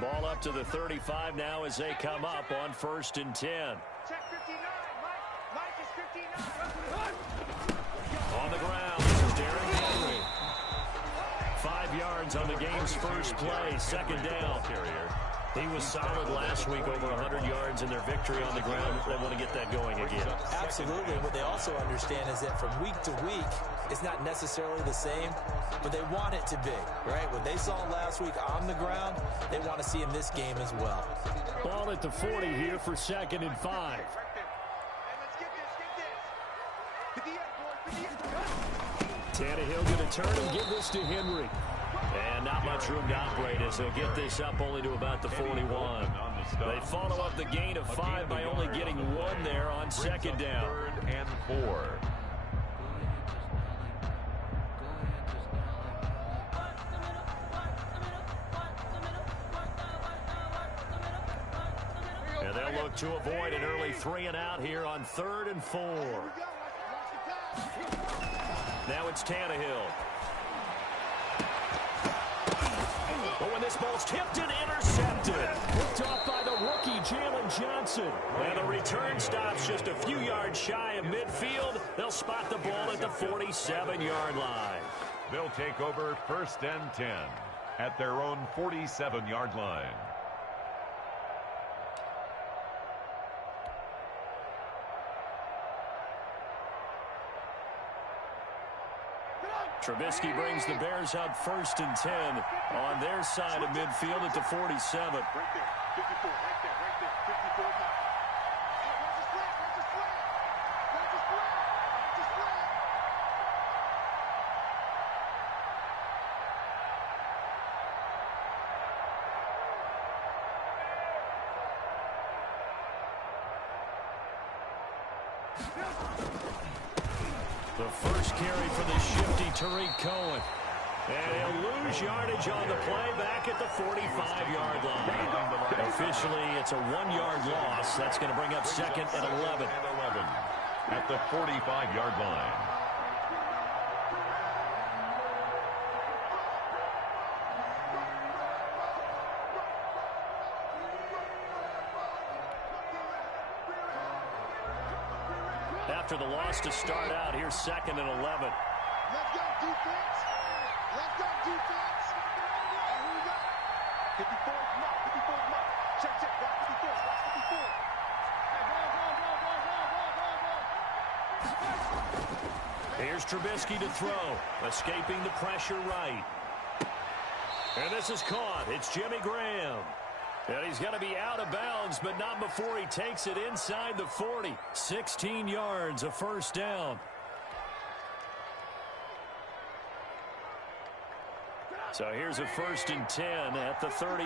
Ball up to the 35 now as they come up on 1st and 10. Check 59. Mike is 59. On the ground, this is Derrick Henry. 5 yards on the game's first play, 2nd down. He was solid last week, over 100 yards in their victory on the ground. They want to get that going again. Absolutely. What they also understand is that from week to week, it's not necessarily the same, but they want it to be, right? What they saw last week on the ground, they want to see in this game as well. Ball at the 40 here for 2nd and 5. Tannehill going to turn and give this to Henry. And not much room to operate as he'll get this up only to about the 41. They follow up the gain of 5 by only getting 1 there on 2nd down. 3rd and 4. And they'll look to avoid an early 3 and out here on 3rd and 4. Now it's Tannehill. But when this ball's tipped and intercepted, picked off by the rookie Jalen Johnson. And the return stops just a few yards shy of midfield. They'll spot the ball at the 47-yard line. They'll take over 1st and 10 at their own 47-yard line. Trubisky brings the Bears up 1st and 10 on their side of midfield at the 47. Right there, 54, right there, 54. The first carry for the shifty Tariq Cohen. And he'll lose yardage on the play back at the 45-yard line. Officially, it's a 1-yard loss. That's going to bring up 2nd and 11. At the 45-yard line. After the loss to start out, here's 2nd and 11. Let's go, defense. Let's go, defense. And here we go. 54 is Mark. 54 is Mark. Check, check. Watch 54. Watch 54. Hey, Here's Trubisky to throw. Escaping the pressure right. And this is caught. It's Jimmy Graham. And he's going to be out of bounds, but not before he takes it inside the 40. 16 yards, a 1st down. So here's a 1st and 10 at the 38.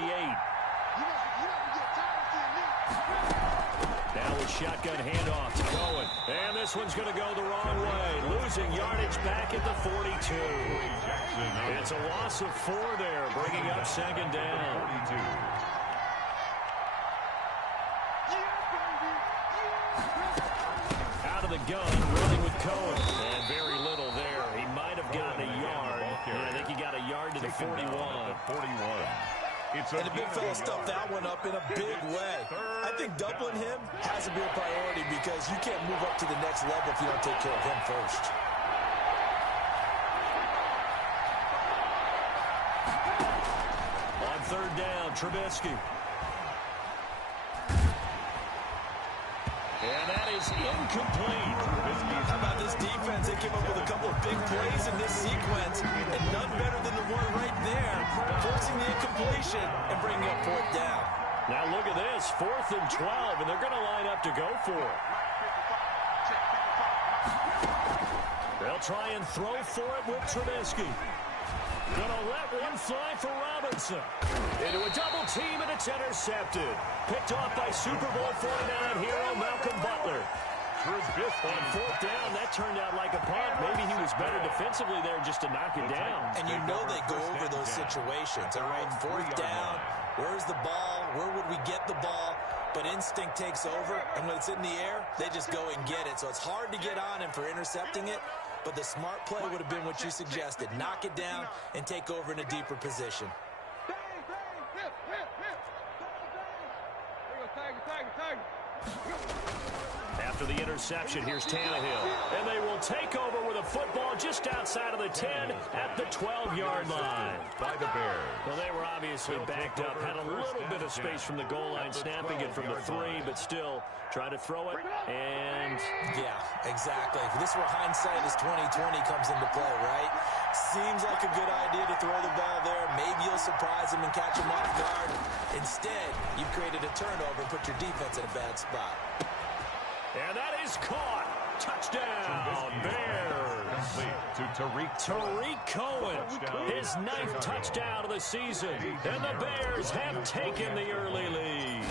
Now with shotgun handoff to Cohen. And this one's going to go the wrong way. Losing yardage back at the 42. It's a loss of 4 there, bringing up 2nd down. 42. Out of the gun, running with Cohen. And very little there. He might have gotten a yard. Yeah, I think he got a yard to the 41. And the big fella stuffed that one up in a big way. I think doubling him has to be a priority because you can't move up to the next level if you don't take care of him first. On 3rd down, Trubisky. And that is incomplete. How about this defense? They came up with a couple of big plays in this sequence, and none better than the one right there, forcing the incompletion and bringing up 4th down. Now look at this, 4th and 12, and they're going to line up to go for it. They'll try and throw for it with Trubisky. Gonna let one fly for Robinson. Into a double team, and it's intercepted. Picked off by Super Bowl 49 hero Malcolm Butler. On 4th down, that turned out like a punt. Maybe he was better defensively there just to knock it down. And you know they go over those situations, all right? 4th down, where's the ball? Where would we get the ball? But instinct takes over, and when it's in the air, they just go and get it. So it's hard to get on him for intercepting it, but the smart play would have been what you suggested. Knock it down and take over in a deeper position. After the interception, here's Tannehill. And they will take over with a football just outside of the 10 at the 12-yard line. By the Bears. Well, they were obviously backed up, had a little bit of space from the goal line, snapping it from the 3, but still try to throw it. And yeah, exactly. If this were hindsight as 2020 comes into play, right? Seems like a good idea to throw the ball there. Maybe you'll surprise him and catch him off guard. Instead, you've created a turnover and put your defense in a bad spot. And that is caught. Touchdown, Bears. To Tariq Cohen, his 9th touchdown of the season. And the Bears have taken the early lead.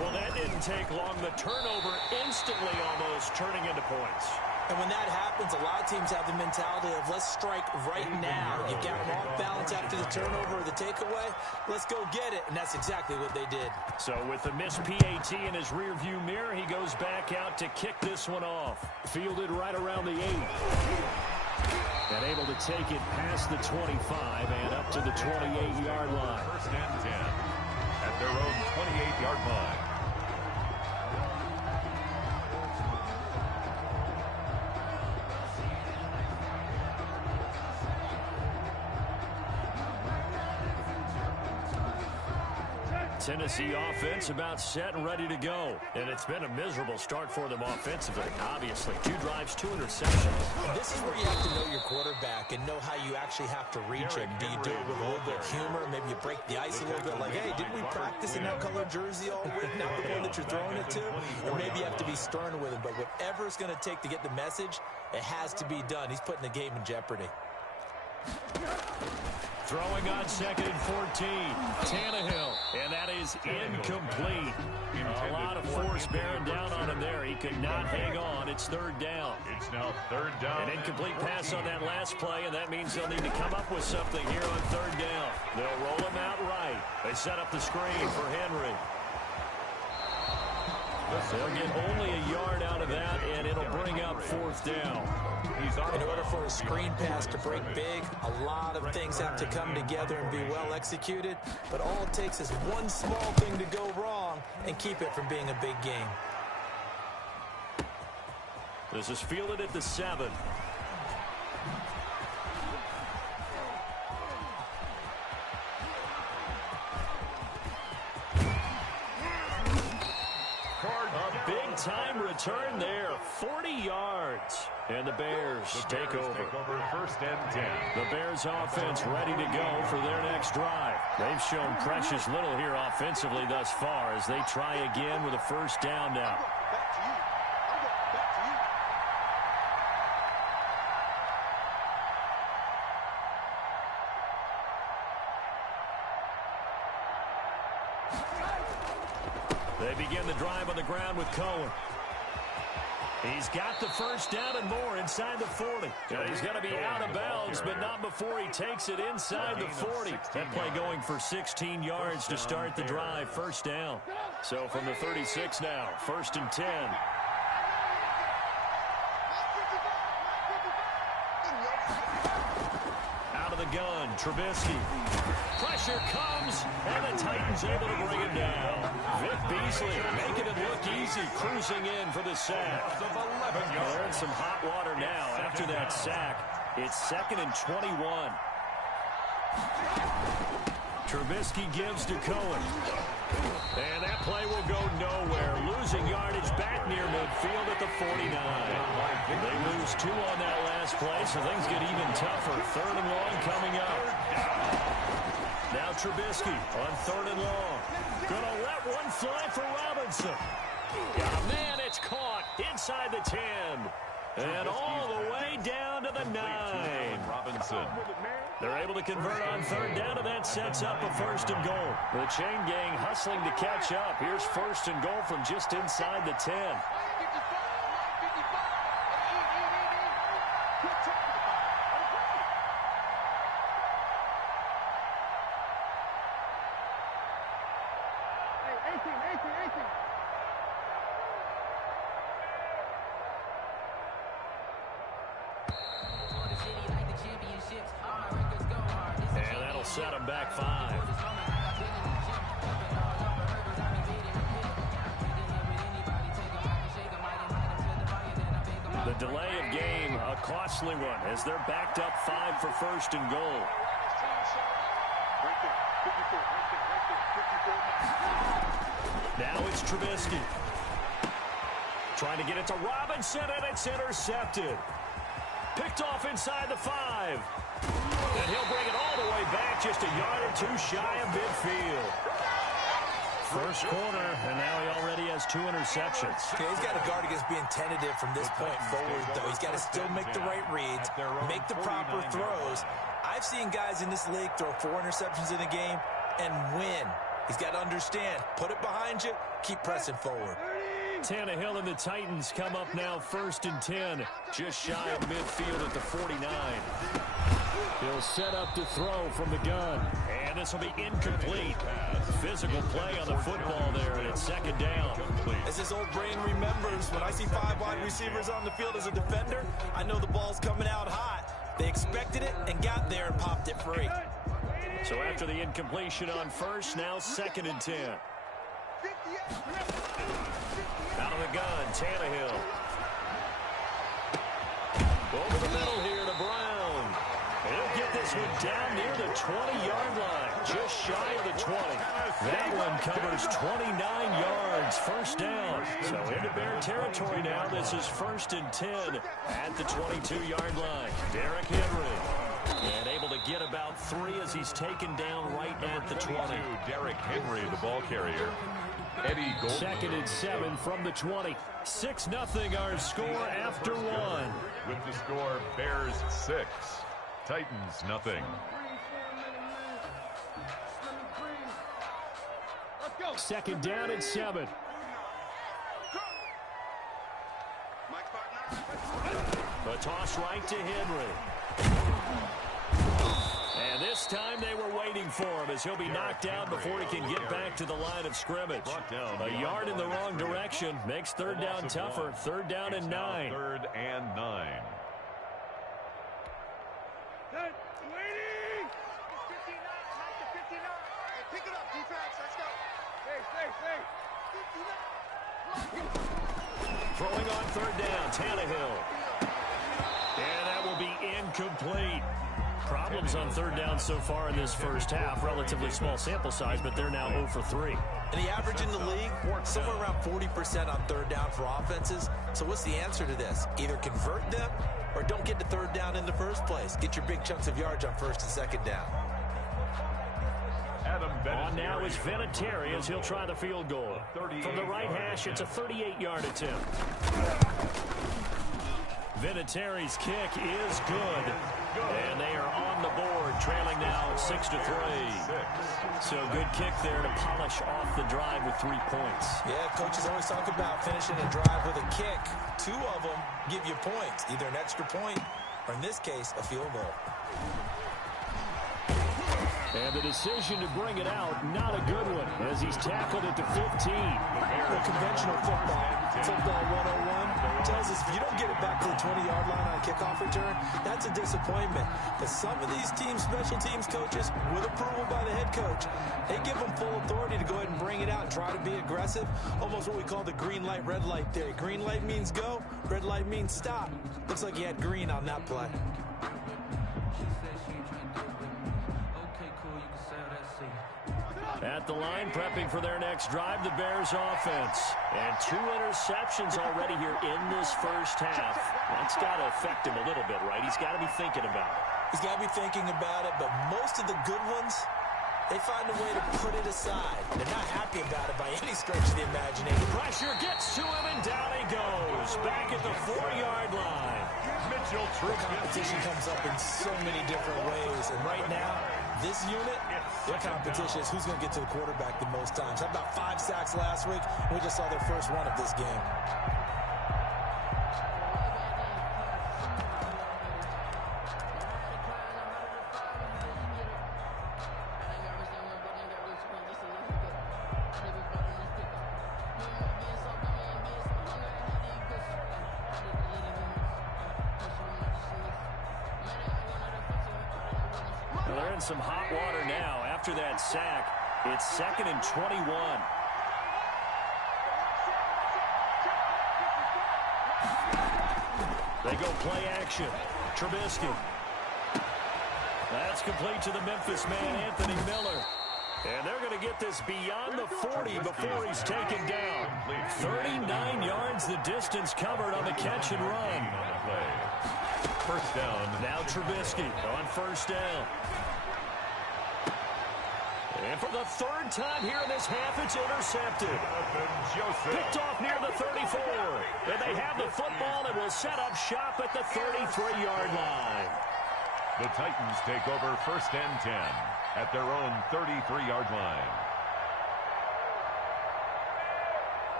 Well, that didn't take long. The turnover instantly almost turning into points. And when that happens, a lot of teams have the mentality of let's strike right now. You've got them off balance after the turnover or the takeaway. Let's go get it. And that's exactly what they did. So with the missed PAT in his rearview mirror, he goes back out to kick this one off. Fielded right around the 8. And able to take it past the 25 and up to the 28-yard line. First and 10 at their own 28-yard line. Tennessee offense about set and ready to go. And it's been a miserable start for them offensively, obviously. 2 drives, 2 interceptions. And this is where you have to know your quarterback and know how you actually have to reach him. Do you do it with a little bit of humor? Maybe you break the ice a little bit like, hey, didn't we practice in that color jersey all week, not the one that you're throwing it to? Or maybe you have to be stern with him. But whatever it's going to take to get the message, it has to be done. He's putting the game in jeopardy. Throwing on 2nd and 14. Tannehill. And that is incomplete. A lot of force bearing down on him there. He could not hang on. It's 3rd down. It's now 3rd down. An incomplete pass on that last play, and that means they'll need to come up with something here on 3rd down. They'll roll him out right. They set up the screen for Henry. They'll get only a yard out of that, and it'll bring up 4th down. In order for a screen pass to break big, a lot of things have to come together and be well executed. But all it takes is one small thing to go wrong and keep it from being a big game. This is fielded at the 7. A big-time return there, 40 yards. And the Bears take over. 1st and 10. The Bears offense ready to go for their next drive. They've shown precious little here offensively thus far as they try again with a 1st down now. Back to you. I'm going back to you. They begin the drive on the ground with Cohen. He's got the 1st down and more inside the 40. He's going to be out of bounds, but not before he takes it inside the 40. That play going for 16 yards to start the drive. 1st down. So from the 36 now, 1st and 10. Out of the gun, Trubisky. Pressure comes, and the Titans able to bring him down. Vic Beasley making it look easy, cruising in for the sack. They're in some hot water now after that sack. It's 2nd and 21. Trubisky gives to Cohen. And that play will go nowhere. Losing yardage back near midfield at the 49. They lose 2 on that last play, so things get even tougher. 3rd and long coming up. Now Trubisky on 3rd and long. Gonna let one fly for Robinson. Oh, man, it's caught inside the 10. And all the way down to the 9. Robinson. They're able to convert on 3rd down, and that sets up a 1st and goal. The chain gang hustling to catch up. Here's 1st and goal from just inside the 10. And that'll set them back 5. The delay of game, a costly one, as they're backed up 5 for first and goal. Now it's Trubisky. Trying to get it to Robinson, and it's intercepted. Picked off inside the 5. And he'll bring it all the way back, just a yard or 2 shy of midfield. First quarter, and now he already has 2 interceptions. Okay, he's got to guard against being tentative from this point forward, though. He's got to still make the right reads, make the proper throws. I've seen guys in this league throw 4 interceptions in a game and win. He's got to understand, put it behind you, keep pressing forward. Tannehill and the Titans come up now 1st and 10, just shy of midfield at the 49. He'll set up to throw from the gun, and this will be incomplete. Physical play on the football there, and it's 2nd down. As his old brain remembers, when I see 5 wide receivers on the field as a defender, I know the ball's coming out hot. They expected it and got there and popped it free. So after the incompletion on first, now 2nd and 10. Out of the gun, Tannehill. Over the middle here to Brown. He'll get this one down near the 20-yard line, just shy of the 20. That one covers 29 yards, 1st down. So into Bear territory now. This is 1st and 10 at the 22-yard line. Derrick Henry. And able to get about 3 as he's taken down right at the 20. Derrick Henry, the ball carrier. Eddie Goldberg. 2nd and 7 from the 20. 6-0 our score after 1. With the score, Bears 6, Titans nothing. Second down and 7. The toss right to Henry. And this time they were waiting for him as he'll be knocked down before he can get back to the line of scrimmage. A yard in the wrong direction makes 3rd down tougher. 3rd down and 9. 3rd and 9. Waiting! 59, knock the 59. Hey, pick it up, defense. Let's go. Hey. 59. Throwing on 3rd down, Tannehill. And that will be incomplete. Problems on 3rd down so far in this first half. Relatively small sample size, but they're now 0 for 3. And the average in the league, somewhere around 40% on 3rd down for offenses. So what's the answer to this? Either convert them or don't get to 3rd down in the first place. Get your big chunks of yards on 1st and 2nd down. On now is Vinatieri as he'll try the field goal. From the right hash, it's a 38-yard attempt. Vinatieri's kick is good. And they are on the board, trailing now 6-3. So good kick there to polish off the drive with 3 points. Yeah, coaches always talk about finishing a drive with a kick. 2 of them give you points, either an extra point or, in this case, a field goal. And the decision to bring it out, not a good one, as he's tackled at the 15. The conventional football 101 tells us if you don't get it back to the 20-yard line on a kickoff return, that's a disappointment. But some of these teams, special teams coaches, with approval by the head coach, they give them full authority to go ahead and bring it out and try to be aggressive. Almost what we call the green light, red light theory. Green light means go, red light means stop. Looks like he had green on that play. At the line, prepping for their next drive, the Bears offense. And 2 interceptions already here in this first half. That's got to affect him a little bit, right? He's got to be thinking about it. He's got to be thinking about it, but most of the good ones, they find a way to put it aside. They're not happy about it by any stretch of the imagination. Pressure gets to him, and down he goes. Back at the 4-yard line. Mitchell Trubisky. Competition comes up in so many different ways, and right now, this unit, their competition is who's going to get to the quarterback the most times. Had about 5 sacks last week, and we just saw their first one of this game. They're in some hot water now after that sack. It's 2nd and 21. They go play action. Trubisky. That's complete to the Memphis man, Anthony Miller. And they're going to get this beyond the 40 before he's taken down. 39 yards the distance covered on the catch and run. First down. Now Trubisky on first down. And for the third time here in this half, it's intercepted. Picked off near the 34. And they have the football and will set up shop at the 33-yard line. The Titans take over first and 10 at their own 33-yard line.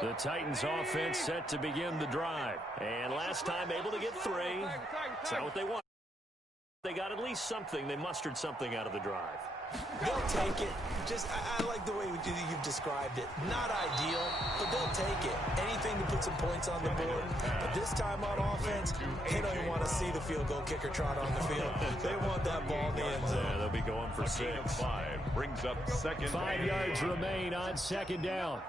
The Titans offense set to begin the drive. And last time able to get 3. It's not what they want. They got at least something. They mustered something out of the drive. They'll take it. I like the way you've described it. Not ideal, but they'll take it. Anything to put some points on the board. But this time on offense, they don't even want to see the field goal kicker trot on the field. They want that ball in the end zone. Yeah, they'll be going for 6. 5 brings up second. 5 yards remain on second down.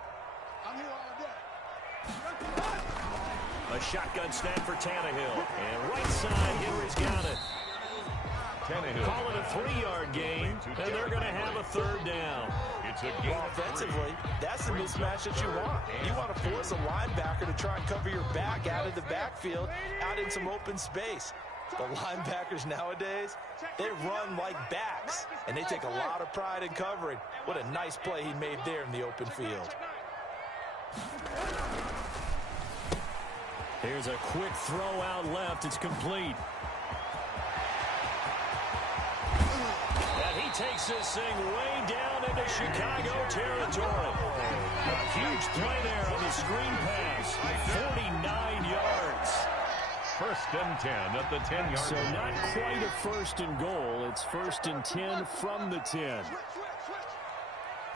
A shotgun snap for Tannehill. And right side, Henry's got it. Tannehill. Call it a 3-yard gain, and they're going to have a third down. It's a game. Offensively, that's the mismatch that you want. You want to force a linebacker to try and cover your back out of the backfield, out in some open space. The linebackers nowadays, they run like backs, and they take a lot of pride in covering. What a nice play he made there in the open field. Here's a quick throw out left. It's complete. And he takes this thing way down into Chicago territory. A huge play there on the screen pass. 49 yards. First and 10 at the 10-yard So line. not quite a first and goal. It's first and 10 from the 10.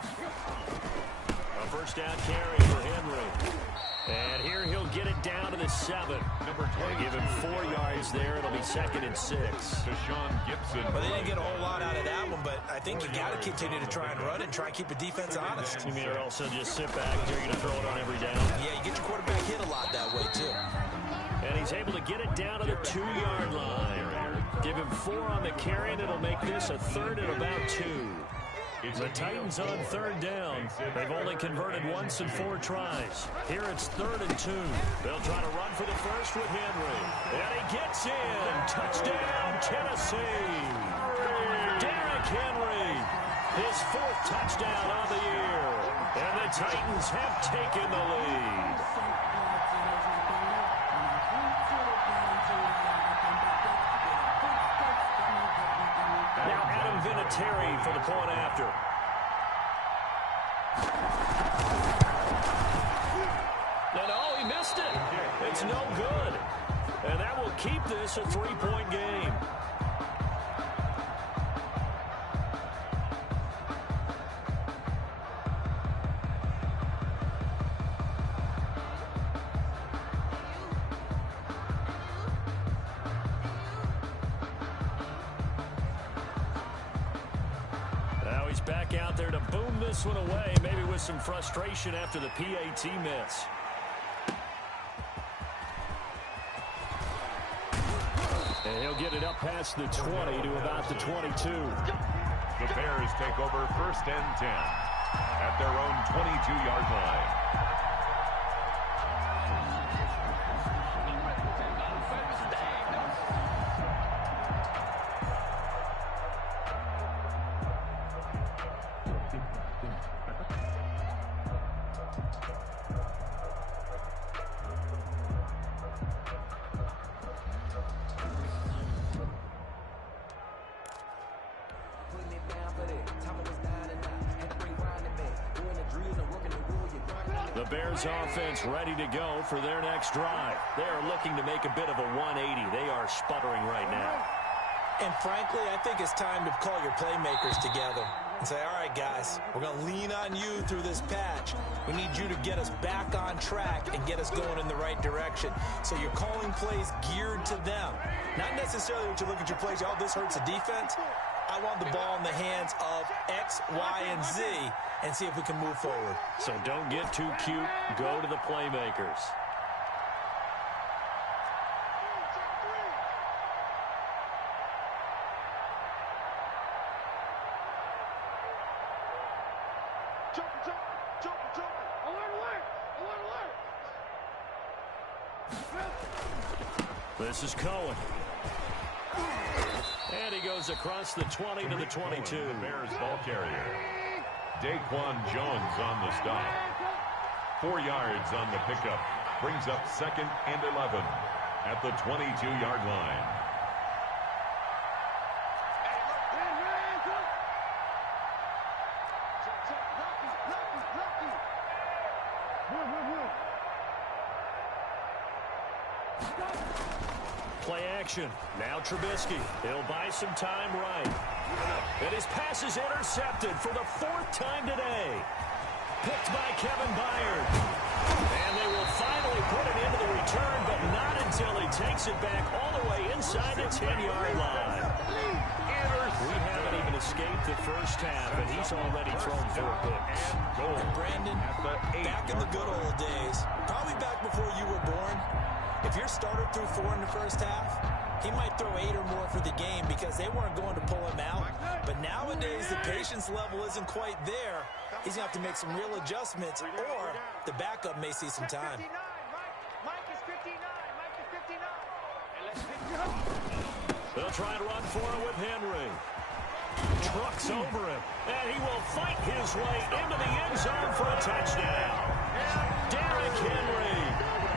A first down carry for Henry. And here he'll get it down to the 7. Number 20. Give him 4 yards there. It'll be 2nd and 6. Deshaun Gibson. Well, they didn't get a whole lot out of that one, but I think you got to continue to try and run it and try and keep the defense honest. You mean or also just sit back and you're going to throw it on every down? Yeah, you get your quarterback hit a lot that way, too. And he's able to get it down to the 2-yard line. Give him 4 on the carry, and it'll make this a 3rd and about 2. The Titans on 3rd down. They've only converted once in 4 tries. Here it's 3rd and 2. They'll try to run for the first with Henry. And he gets in. Touchdown, Tennessee. Derrick Henry, his 4th touchdown of the year. And the Titans have taken the lead. Now Adam Vinatieri for the point after. And oh, he missed it. It's no good. And that will keep this a 3-point game. Back out there to boom this one away, maybe with some frustration after the PAT miss. And he'll get it up past the 20 to about the 22. The Bears take over first and 10 at their own 22-yard line. The Bears offense ready to go for their next drive. They are looking to make a bit of a 180. They are sputtering right now. And frankly, I think it's time to call your playmakers together and say, all right, guys, we're going to lean on you through this patch. We need you to get us back on track and get us going in the right direction. So you're calling plays geared to them. Not necessarily that you look at your plays, oh, this hurts the defense. I want the ball in the hands of X, Y, and Z and see if we can move forward. So don't get too cute. Go to the playmakers. This is Cohen. And he goes across the 20 to the 22. The Bears ball carrier. Daquan Jones on the stop. 4 yards on the pickup. Brings up 2nd and 11 at the 22-yard line. Play action. Now Trubisky. He'll buy some time right. And his pass is intercepted for the 4th time today. Picked by Kevin Byard. And they will finally put it into the return, but not until he takes it back all the way inside the 10-yard line. We haven't even escaped the first half, and he's already thrown 4 picks. And Brandon, back in the good old days, probably back before you were born, if your starter threw 4 in the first half, he might throw 8 or more for the game because they weren't going to pull him out. But nowadays, the patience level isn't quite there. He's going to have to make some real adjustments, or the backup may see some time. Mike is 59. Mike is 59. They'll try to run for it with Henry. Trucks over him, and he will fight his way into the end zone for a touchdown. Derrick Henry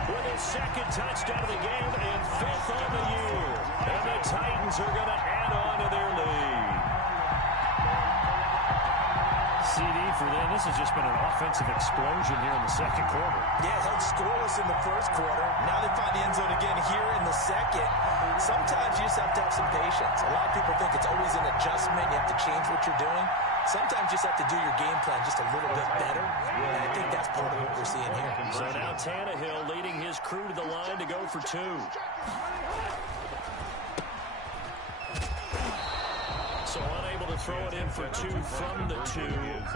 with his 2nd touchdown of the game and 5th on the year. And the Titans are going to add on to their lead. CD for them, this has just been an offensive explosion here in the 2nd quarter. Yeah, held scoreless in the 1st quarter. Now they find the end zone again here in the 2nd. Sometimes you just have to have some patience. A lot of people think it's always an adjustment. You have to change what you're doing. Sometimes you just have to do your game plan just a little bit better. And I think that's part of what we're seeing here. So now Tannehill leading his crew to the line to go for 2. So unable to throw it in for 2 from the 2.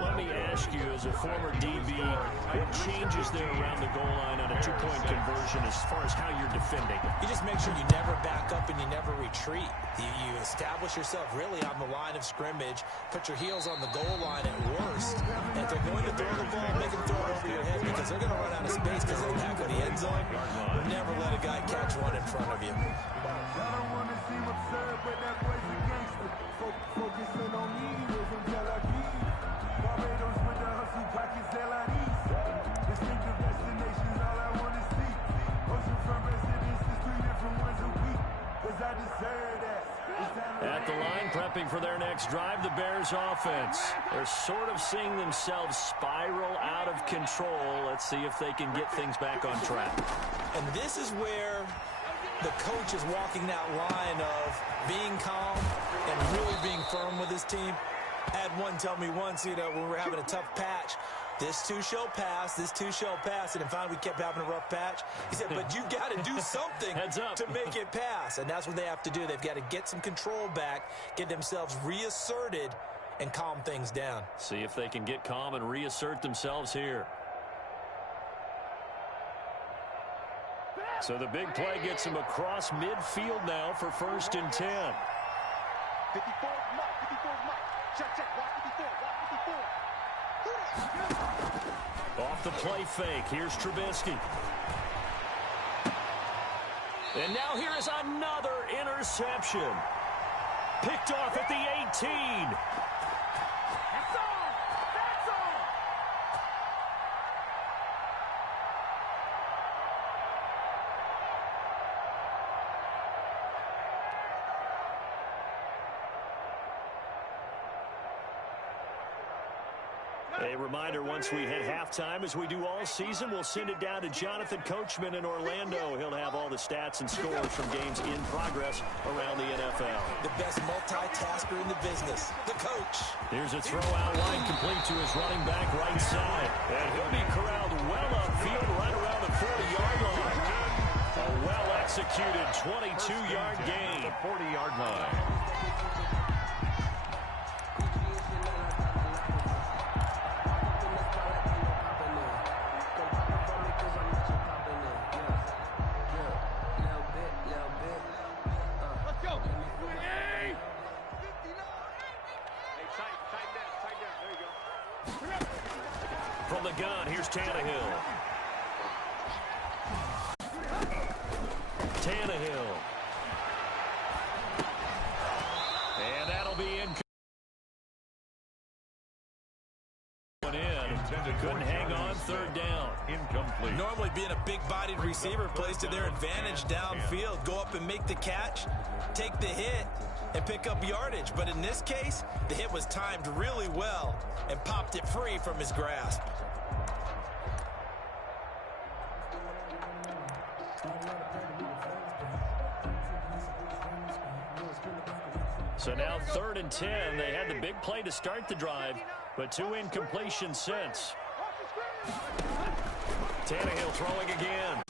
Let me ask you, as a former DB, what changes there around the goal line on a 2-point conversion as far as how you're defending? You just make sure you never back up and you never retreat. You establish yourself really on the line of scrimmage, put your heels on the goal line at worst. And if they're going to throw the ball, make them throw it over your head because they're going to run out of space because of the back of the end zone. Never let a guy catch one in front of you. I don't want to seem absurd, but that boy's a gangster. Focusing on me, we're from Tel Aviv. Barbados with the hustle pockets, LIDs. Distinctive destinations, all I want to see. Oceanfront residences, 3 different ones a week. Cause I deserve that. At the line, prepping for their next drive, the Bears offense. They're sort of seeing themselves spiral out of control. Let's see if they can get things back on track. And this is where the coach is walking that line of being calm and really being firm with his team. I had one tell me once, when we were having a tough patch, this too shall pass, this too shall pass. And finally, we kept having a rough patch. He said, but you got to do something to make it pass. And that's what they have to do. They've got to get some control back, get themselves reasserted, and calm things down. See if they can get calm and reassert themselves here. So the big play gets him across midfield now for 1st and 10. 54 is Mike. 54 is Mike. Check. Watch 54. Off the play fake. Here's Trubisky. And now here is another interception. Picked off at the 18. That's all. That's all. A reminder, once we hit halftime, as we do all season, we'll send it down to Jonathan Coachman in Orlando. He'll have all the stats and scores from games in progress around the NFL. The best multitasker in the business, the coach. Here's a throw out line complete to his running back right side. And he'll be corralled well upfield right around the 40-yard line. A well-executed 22-yard gain. The 40-yard line. From the gun, here's Tannehill. Tannehill. And that'll be in. Couldn't hang on, third down. Incomplete. Normally being a big-bodied receiver plays to their advantage downfield. Go up and make the catch, take the hit, and pick up yardage. But in this case, the hit was timed really well and popped it free from his grasp. So now 3rd and 10. They had the big play to start the drive, but 2 incompletions since. Tannehill throwing again.